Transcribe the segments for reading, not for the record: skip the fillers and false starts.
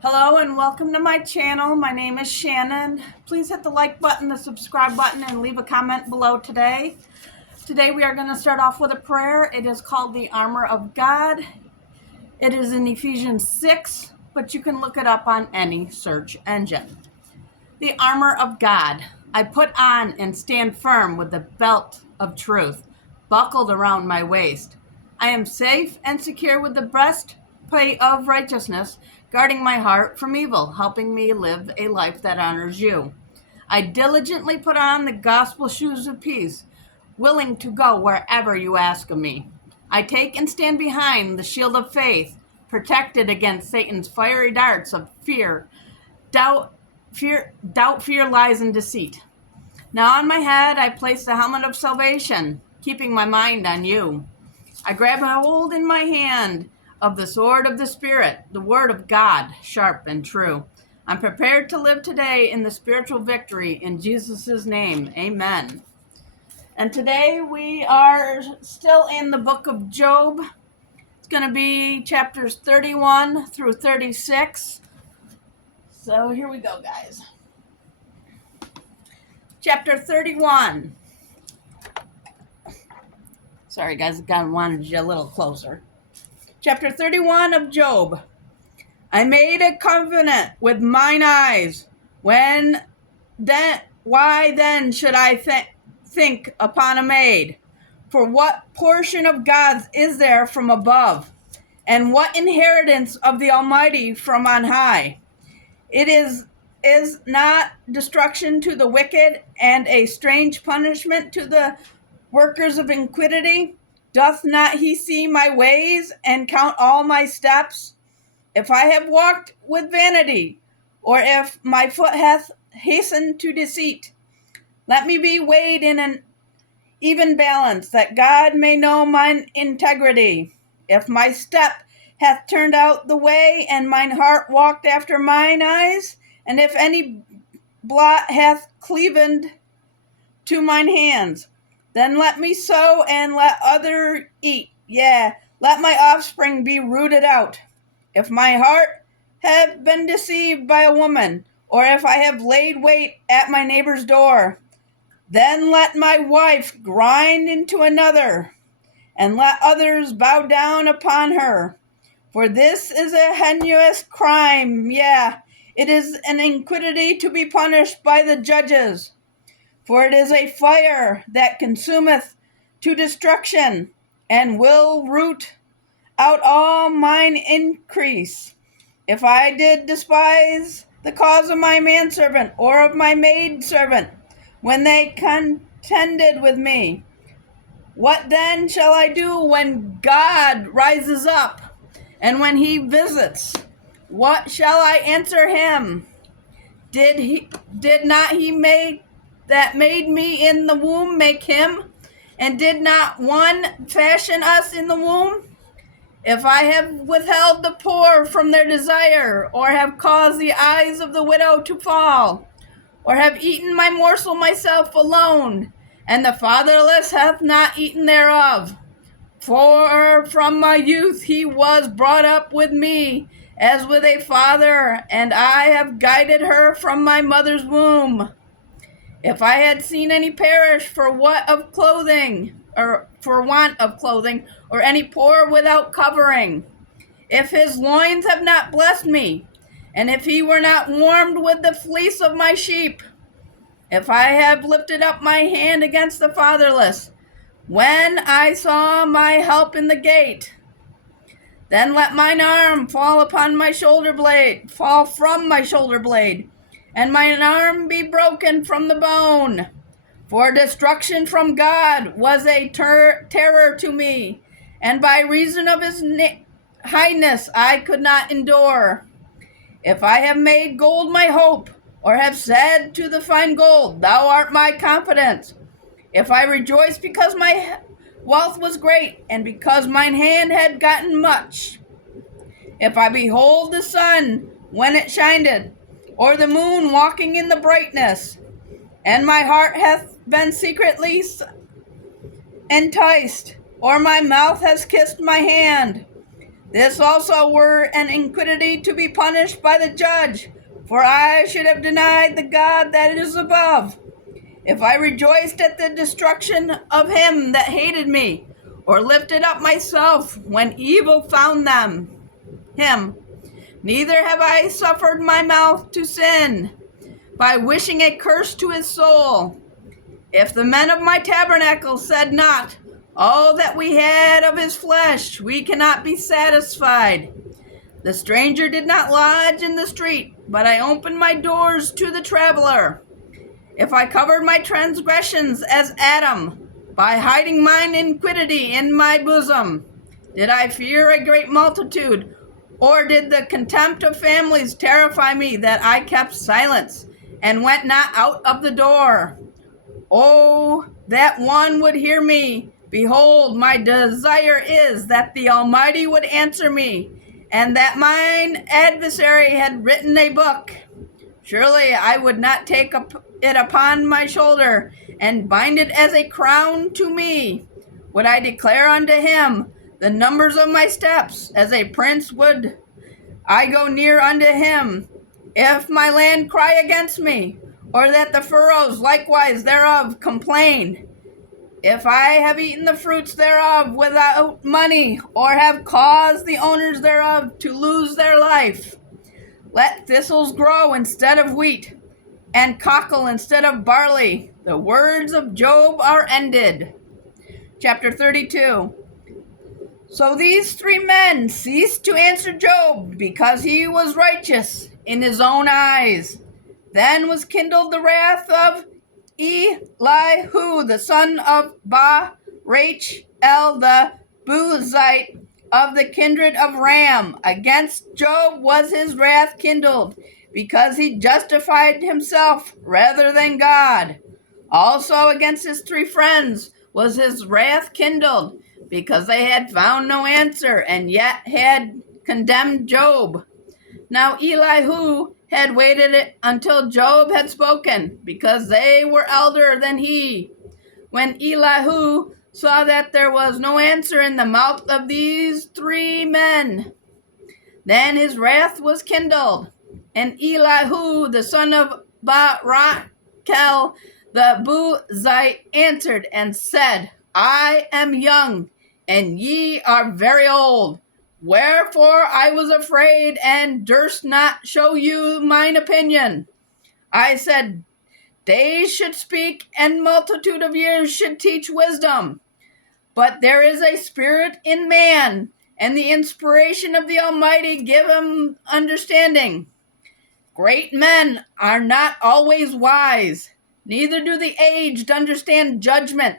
Hello and welcome to my channel. My name is Shannon. Please hit the like button, the subscribe button, and leave a comment below today. Today we are going to start off with a prayer. It is called the Armor of God. It is in Ephesians 6, but you can look it up on any search engine. The armor of God. I put on and stand firm with the belt of truth buckled around my waist. I am safe and secure with the breastplate of righteousness, guarding my heart from evil, helping me live a life that honors you. I diligently put on the gospel shoes of peace, willing to go wherever you ask of me. I take and stand behind the shield of faith, protected against Satan's fiery darts of doubt, fear, lies, and deceit. Now on my head I place the helmet of salvation, keeping my mind on you. I grab a hold in my hand of the sword of the Spirit, the word of God, sharp and true. I'm prepared to live today in the spiritual victory in Jesus' name. Amen. And today we are still in the book of Job. It's going to be chapters 31 through 36. So here we go, guys. Chapter 31. Sorry, guys, I wanted you a little closer. Chapter 31 of Job. I made a covenant with mine eyes. Why then should I think upon a maid? For what portion of God's is there from above? And what inheritance of the Almighty from on high? It is not destruction to the wicked, and a strange punishment to the workers of iniquity? Doth not he see my ways and count all my steps? If I have walked with vanity, or if my foot hath hastened to deceit, let me be weighed in an even balance, that God may know mine integrity. If my step hath turned out the way, and mine heart walked after mine eyes, and if any blot hath cleaved to mine hands, then let me sow and let other eat. Yea, let my offspring be rooted out. If my heart have been deceived by a woman, or if I have laid wait at my neighbor's door, then let my wife grind into another, and let others bow down upon her. For this is a heinous crime, yea, it is an iniquity to be punished by the judges. For it is a fire that consumeth to destruction, and will root out all mine increase. If I did despise the cause of my manservant, or of my maidservant, when they contended with me, what then shall I do when God rises up, and when he visits? What shall I answer him? Did not he that made me in the womb make him? And did not one fashion us in the womb? If I have withheld the poor from their desire, or have caused the eyes of the widow to fall, or have eaten my morsel myself alone, and the fatherless hath not eaten thereof. For from my youth he was brought up with me, as with a father, and I have guided her from my mother's womb. If I had seen any perish for want of clothing, or any poor without covering, if his loins have not blessed me, and if he were not warmed with the fleece of my sheep, if I have lifted up my hand against the fatherless, when I saw my help in the gate, then let mine arm fall from my shoulder blade, and mine arm be broken from the bone. For destruction from God was a terror to me, and by reason of his highness I could not endure. If I have made gold my hope, or have said to the fine gold, thou art my confidence, if I rejoice because my wealth was great, and because mine hand had gotten much, if I behold the sun when it shineth, or the moon walking in the brightness, and my heart hath been secretly enticed, or my mouth has kissed my hand, This also were an iniquity to be punished by the judge, for I should have denied the God that is above, if I rejoiced at the destruction of him that hated me, or lifted up myself when evil found him. Neither have I suffered my mouth to sin, by wishing a curse to his soul. If the men of my tabernacle said not, all that we had of his flesh, we cannot be satisfied. The stranger did not lodge in the street, but I opened my doors to the traveler. If I covered my transgressions as Adam, by hiding mine iniquity in my bosom, did I fear a great multitude, or did the contempt of families terrify me that I kept silence, and went not out of the door? Oh, that one would hear me. Behold, my desire is that the Almighty would answer me, and that mine adversary had written a book. Surely I would not take it upon my shoulder, and bind it as a crown to me. Would I declare unto him the numbers of my steps, as a prince would I go near unto him. If my land cry against me, or that the furrows likewise thereof complain, if I have eaten the fruits thereof without money, or have caused the owners thereof to lose their life, let thistles grow instead of wheat, and cockle instead of barley. The words of Job are ended. Chapter 32. So these three men ceased to answer Job, because he was righteous in his own eyes. Then was kindled the wrath of Elihu, the son of Rachel, the Buzite, of the kindred of Ram. Against Job was his wrath kindled, because he justified himself rather than God. Also against his three friends was his wrath kindled, because they had found no answer, and yet had condemned Job. Now Elihu had waited until Job had spoken, because they were elder than he. When Elihu saw that there was no answer in the mouth of these three men, then his wrath was kindled. And Elihu, the son of Rachel, the Buzite, answered and said, I am young, and ye are very old. Wherefore I was afraid, and durst not show you mine opinion. I said, days should speak, and multitude of years should teach wisdom. But there is a spirit in man, and the inspiration of the Almighty give him understanding. Great men are not always wise, neither do the aged understand judgment.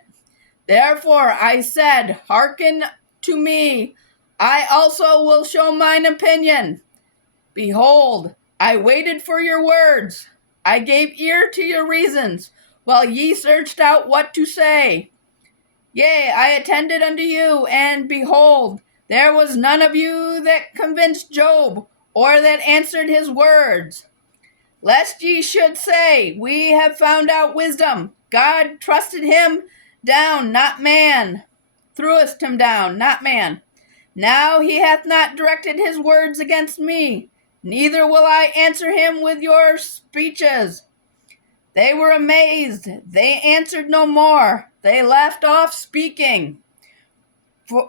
Therefore I said, hearken to me, I also will show mine opinion. Behold, I waited for your words. I gave ear to your reasons, while ye searched out what to say. Yea, I attended unto you, and behold, there was none of you that convinced Job, or that answered his words. Lest ye should say, we have found out wisdom. God trusted him down, not man. Threwest him down, not man. Now he hath not directed his words against me, neither will I answer him with your speeches. They were amazed, they answered no more, they left off speaking.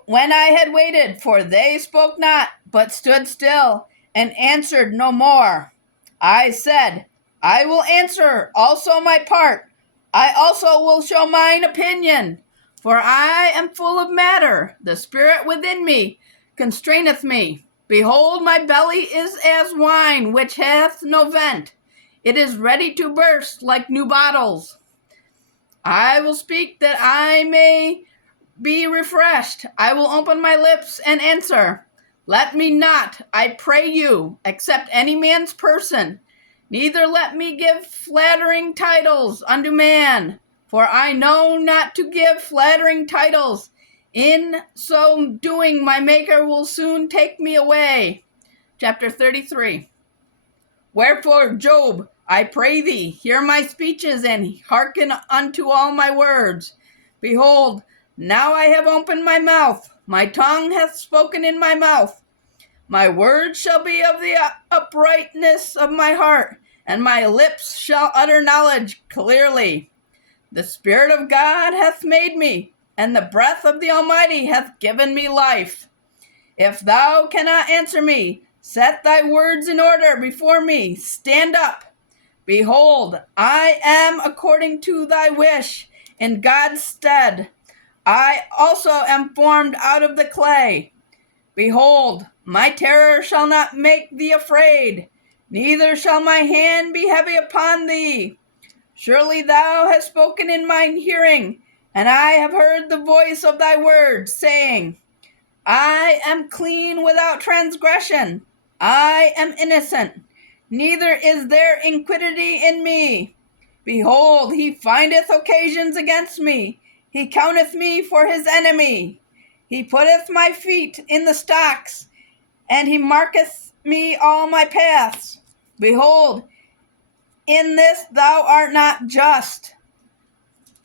When I had waited, for they spoke not, but stood still, and answered no more. I said, I will answer also my part. I also will show mine opinion. For I am full of matter. The spirit within me constraineth me. Behold, my belly is as wine, which hath no vent. It is ready to burst like new bottles. I will speak that I may be refreshed. I will open my lips and answer. Let me not, I pray you, accept any man's person, neither let me give flattering titles unto man, for I know not to give flattering titles. In so doing, my Maker will soon take me away. Chapter 33. Wherefore, Job, I pray thee, hear my speeches, and hearken unto all my words. Behold, now I have opened my mouth, my tongue hath spoken in my mouth. My words shall be of the uprightness of my heart, and my lips shall utter knowledge clearly. The Spirit of God hath made me, and the breath of the Almighty hath given me life. If thou cannot answer me, set thy words in order before me. Stand up. Behold, I am according to thy wish, in God's stead. I also am formed out of the clay. Behold, my terror shall not make thee afraid, neither shall my hand be heavy upon thee. Surely thou hast spoken in mine hearing, and I have heard the voice of thy words, saying, I am clean without transgression. I am innocent, neither is there iniquity in me. Behold, he findeth occasions against me. He counteth me for his enemy. He putteth my feet in the stocks, and he marketh me all my paths. Behold, in this thou art not just.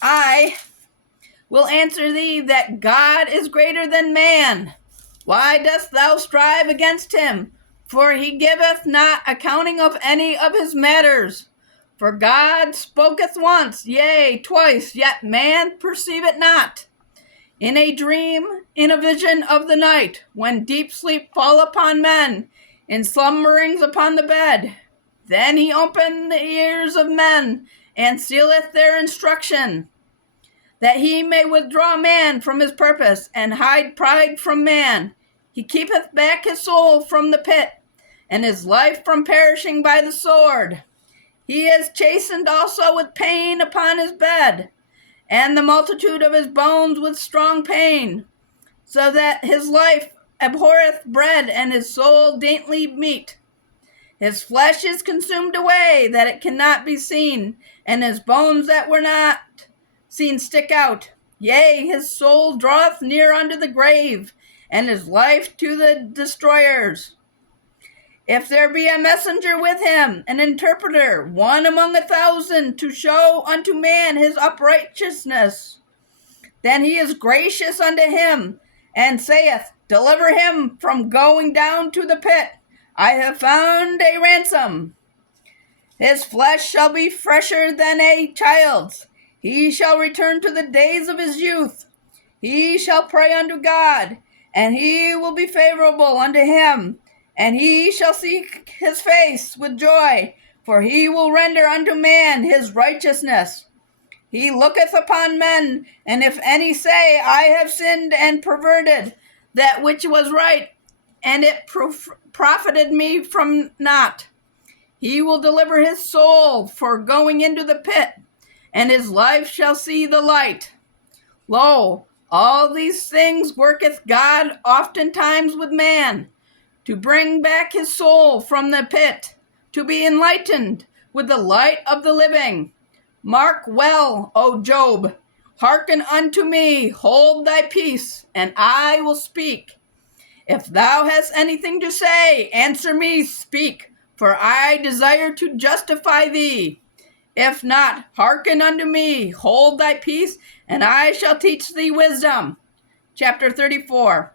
I will answer thee that God is greater than man. Why dost thou strive against him? For he giveth not accounting of any of his matters. For God spoketh once, yea, twice, yet man perceiveth not. In a dream, in a vision of the night, when deep sleep fall upon men, in slumberings upon the bed, then he opened the ears of men, and sealeth their instruction, that he may withdraw man from his purpose, and hide pride from man. He keepeth back his soul from the pit, and his life from perishing by the sword. He is chastened also with pain upon his bed, and the multitude of his bones with strong pain, so that his life abhorreth bread, and his soul dainty meat. His flesh is consumed away, that it cannot be seen, and his bones that were not seen stick out. Yea, his soul draweth near unto the grave, and his life to the destroyers. If there be a messenger with him, an interpreter, one among 1,000, to show unto man his uprighteousness, then he is gracious unto him, and saith, Deliver him from going down to the pit. I have found a ransom. His flesh shall be fresher than a child's. He shall return to the days of his youth. He shall pray unto God, and he will be favorable unto him. And he shall seek his face with joy, for he will render unto man his righteousness. He looketh upon men, and if any say, I have sinned and perverted that which was right, and it profited me from naught, he will deliver his soul for going into the pit, and his life shall see the light. Lo, all these things worketh God oftentimes with man, to bring back his soul from the pit, to be enlightened with the light of the living. Mark well, O Job, hearken unto me, hold thy peace, and I will speak. If thou hast anything to say, answer me, speak, for I desire to justify thee. If not, hearken unto me, hold thy peace, and I shall teach thee wisdom. Chapter 34.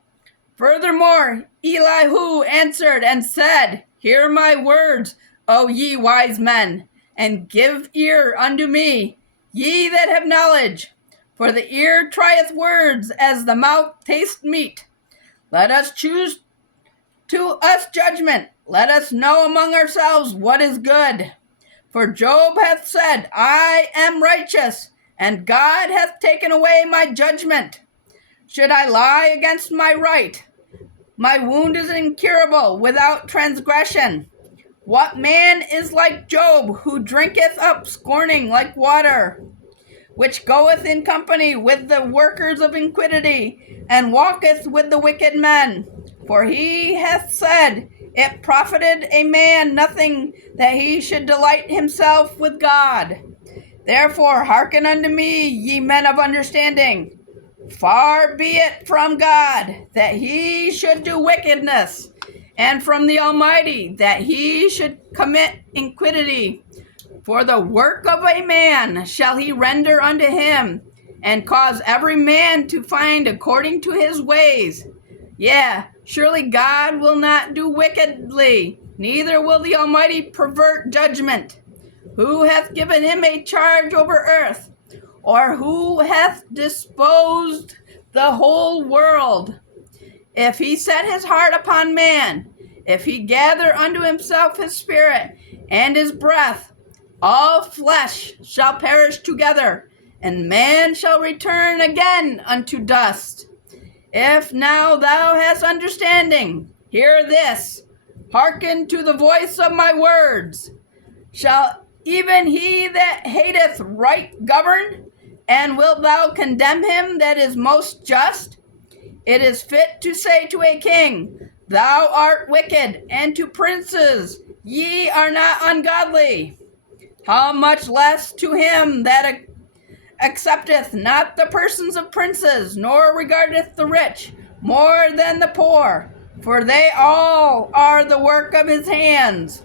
Furthermore, Elihu answered and said, Hear my words, O ye wise men, and give ear unto me, ye that have knowledge. For the ear trieth words, as the mouth tastes meat. Let us choose to us judgment. Let us know among ourselves what is good. For Job hath said, I am righteous, and God hath taken away my judgment. Should I lie against my right? My wound is incurable without transgression. What man is like Job, who drinketh up scorning like water, which goeth in company with the workers of iniquity, and walketh with the wicked men? For he hath said, It profited a man nothing that he should delight himself with God. Therefore hearken unto me, ye men of understanding. Far be it from God that he should do wickedness, and from the Almighty that he should commit iniquity. For the work of a man shall he render unto him, and cause every man to find according to his ways. Yeah, surely God will not do wickedly, neither will the Almighty pervert judgment. Who hath given him a charge over earth? Or who hath disposed the whole world? If he set his heart upon man, if he gather unto himself his spirit and his breath, all flesh shall perish together, and man shall return again unto dust. If now thou hast understanding, hear this, hearken to the voice of my words. Shall even he that hateth right govern? And wilt thou condemn him that is most just? It is fit to say to a king, Thou art wicked, and to princes, Ye are not ungodly. How much less to him that accepteth not the persons of princes, nor regardeth the rich more than the poor, for they all are the work of his hands.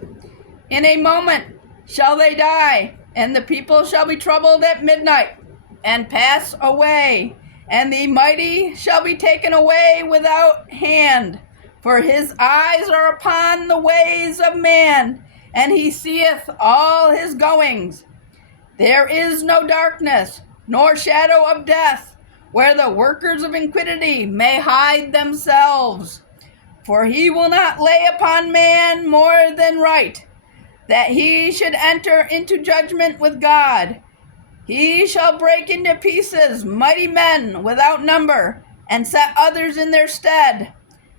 In a moment shall they die, and the people shall be troubled at midnight, and pass away, and the mighty shall be taken away without hand. For his eyes are upon the ways of man, and he seeth all his goings. There is no darkness, nor shadow of death, where the workers of iniquity may hide themselves. For he will not lay upon man more than right, that he should enter into judgment with God. He shall break into pieces mighty men without number, and set others in their stead.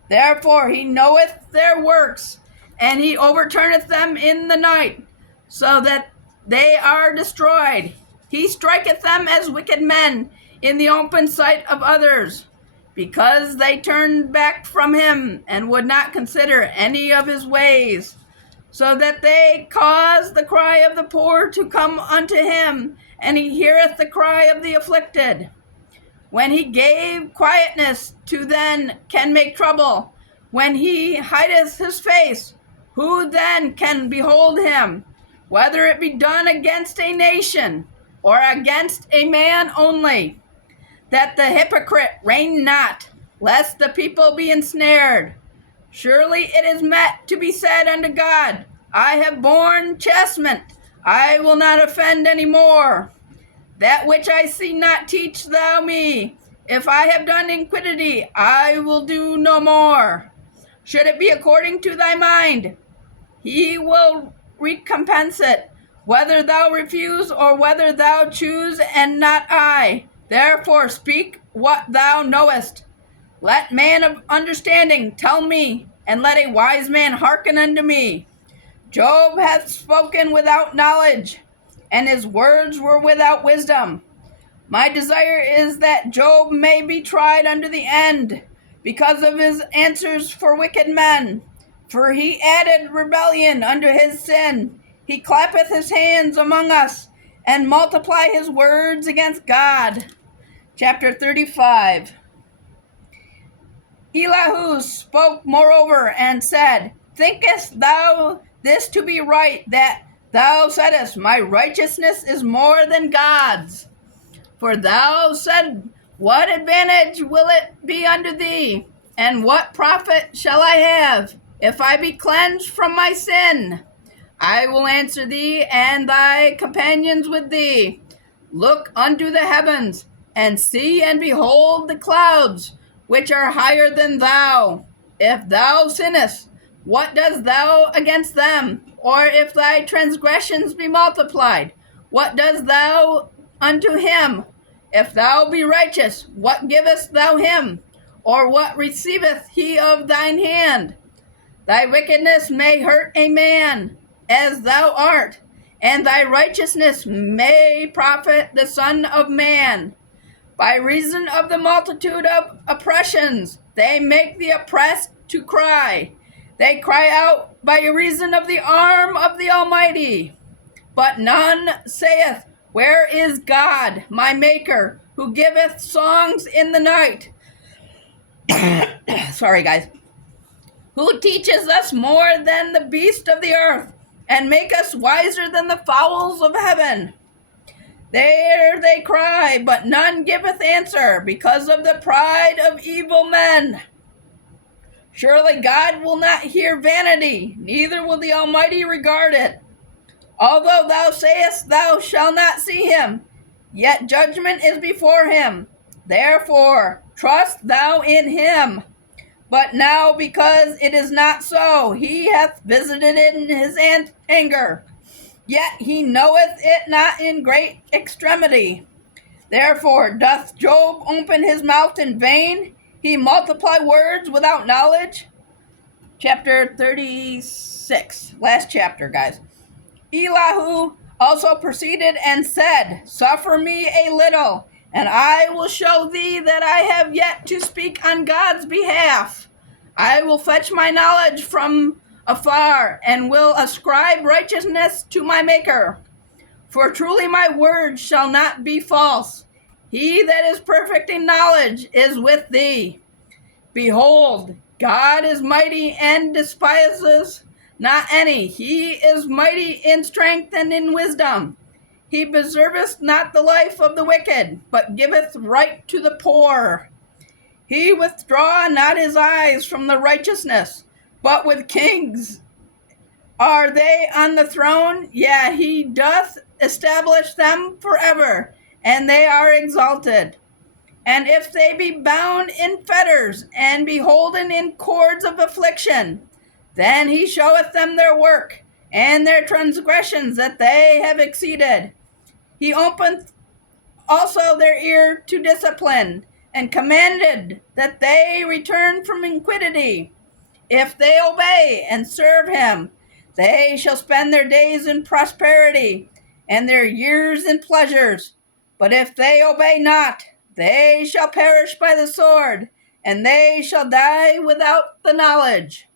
Therefore he knoweth their works, and he overturneth them in the night, so that they are destroyed. He striketh them as wicked men in the open sight of others, because they turned back from him, and would not consider any of his ways, so that they cause the cry of the poor to come unto him, and he heareth the cry of the afflicted. When he gave quietness to then can make trouble. When he hideth his face, who then can behold him? Whether it be done against a nation, or against a man only, that the hypocrite reign not, lest the people be ensnared. Surely it is met to be said unto God, I have borne chastisement, I will not offend any more. That which I see not teach thou me. If I have done iniquity, I will do no more. Should it be according to thy mind, he will recompense it, whether thou refuse or whether thou choose, and not I. Therefore speak what thou knowest. Let man of understanding tell me, and let a wise man hearken unto me. Job hath spoken without knowledge, and his words were without wisdom. My desire is that Job may be tried unto the end, because of his answers for wicked men. For he added rebellion unto his sin. He clappeth his hands among us, and multiply his words against God. Chapter 35. Elihu spoke moreover and said, Thinkest thou this to be right, that thou saidst, My righteousness is more than God's? For thou said, What advantage will it be unto thee? And what profit shall I have, if I be cleansed from my sin? I will answer thee, and thy companions with thee. Look unto the heavens, and see and behold the clouds, which are higher than thou. If thou sinnest, what dost thou against them? Or if thy transgressions be multiplied, what dost thou unto him? If thou be righteous, what givest thou him? Or what receiveth he of thine hand? Thy wickedness may hurt a man, as thou art, and thy righteousness may profit the Son of Man. By reason of the multitude of oppressions, they make the oppressed to cry. They cry out by reason of the arm of the Almighty. But none saith, Where is God, my Maker, who giveth songs in the night? Sorry, guys. Who teaches us more than the beast of the earth, and make us wiser than the fowls of heaven? There they cry, but none giveth answer, because of the pride of evil men. Surely God will not hear vanity, neither will the Almighty regard it. Although thou sayest thou shalt not see him, yet judgment is before him. Therefore trust thou in him. But now, because it is not so, he hath visited it in his anger, yet he knoweth it not in great extremity. Therefore doth Job open his mouth in vain? He multiply words without knowledge? Chapter 36. Last chapter, guys. Elihu also proceeded and said, Suffer me a little, and I will show thee that I have yet to speak on God's behalf. I will fetch my knowledge from afar, and will ascribe righteousness to my Maker. For truly my words shall not be false. He that is perfect in knowledge is with thee. Behold, God is mighty and despises not any. He is mighty in strength and in wisdom. He preserveth not the life of the wicked, but giveth right to the poor. He withdraw not his eyes from the righteousness, but with kings are they on the throne. Yea, he doth establish them forever, and they are exalted. And if they be bound in fetters, and beholden in cords of affliction, then he showeth them their work, and their transgressions that they have exceeded. He openeth also their ear to discipline, and commanded that they return from iniquity. If they obey and serve him, they shall spend their days in prosperity, and their years in pleasures. But if they obey not, they shall perish by the sword, and they shall die without the knowledge.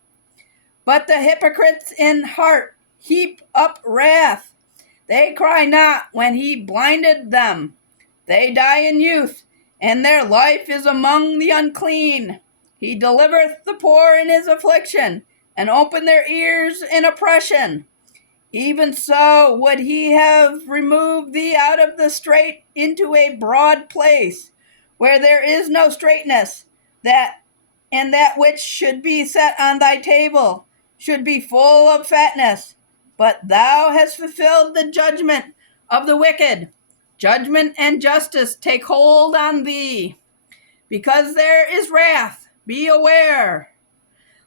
But the hypocrites in heart heap up wrath. They cry not when he blinded them. They die in youth, and their life is among the unclean. He delivereth the poor in his affliction, and opened their ears in oppression. Even so would he have removed thee out of the strait into a broad place, where there is no straightness, and that which should be set on thy table should be full of fatness. But thou hast fulfilled the judgment of the wicked. Judgment and justice take hold on thee. Because there is wrath, be aware,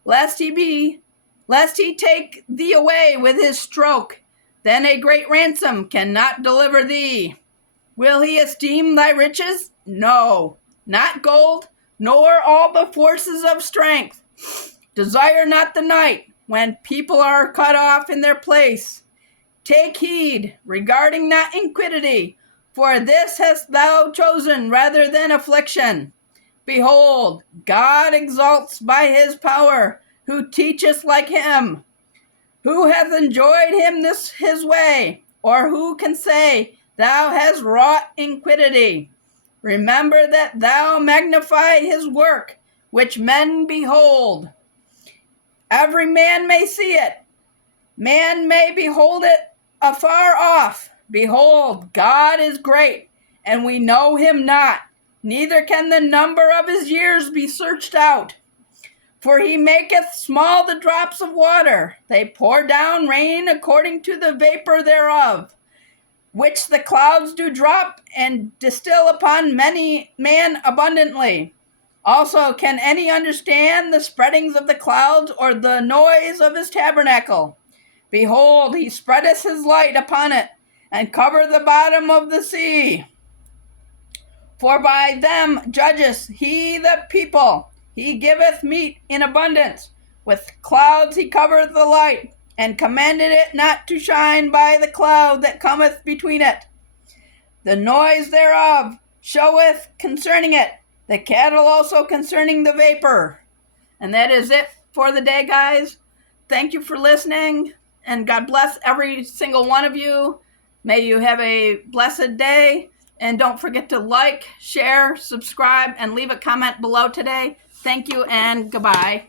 lest he take thee away with his stroke. Then a great ransom cannot deliver thee. Will he esteem thy riches? No, not gold, nor all the forces of strength. Desire not the night, when people are cut off in their place. Take heed, regarding not iniquity, for this hast thou chosen rather than affliction. Behold, God exalts by his power, who teacheth like him. Who hath enjoyed him this his way? Or who can say, Thou hast wrought iniquity? Remember that thou magnify his work, which men behold. Every man may see it. Man may behold it afar off. Behold, God is great, and we know him not. Neither can the number of his years be searched out. For he maketh small the drops of water. They pour down rain according to the vapor thereof, which the clouds do drop and distill upon many man abundantly. Also can any understand the spreadings of the clouds, or the noise of his tabernacle? Behold, he spreadeth his light upon it, and cover the bottom of the sea. For by them judgeth he the people. He giveth meat in abundance. With clouds he covereth the light, and commanded it not to shine by the cloud that cometh between it. The noise thereof showeth concerning it, the cattle also concerning the vapor. And that is it for the day, guys. Thank you for listening, and God bless every single one of you. May you have a blessed day, and don't forget to like, share, subscribe, and leave a comment below today. Thank you, and goodbye.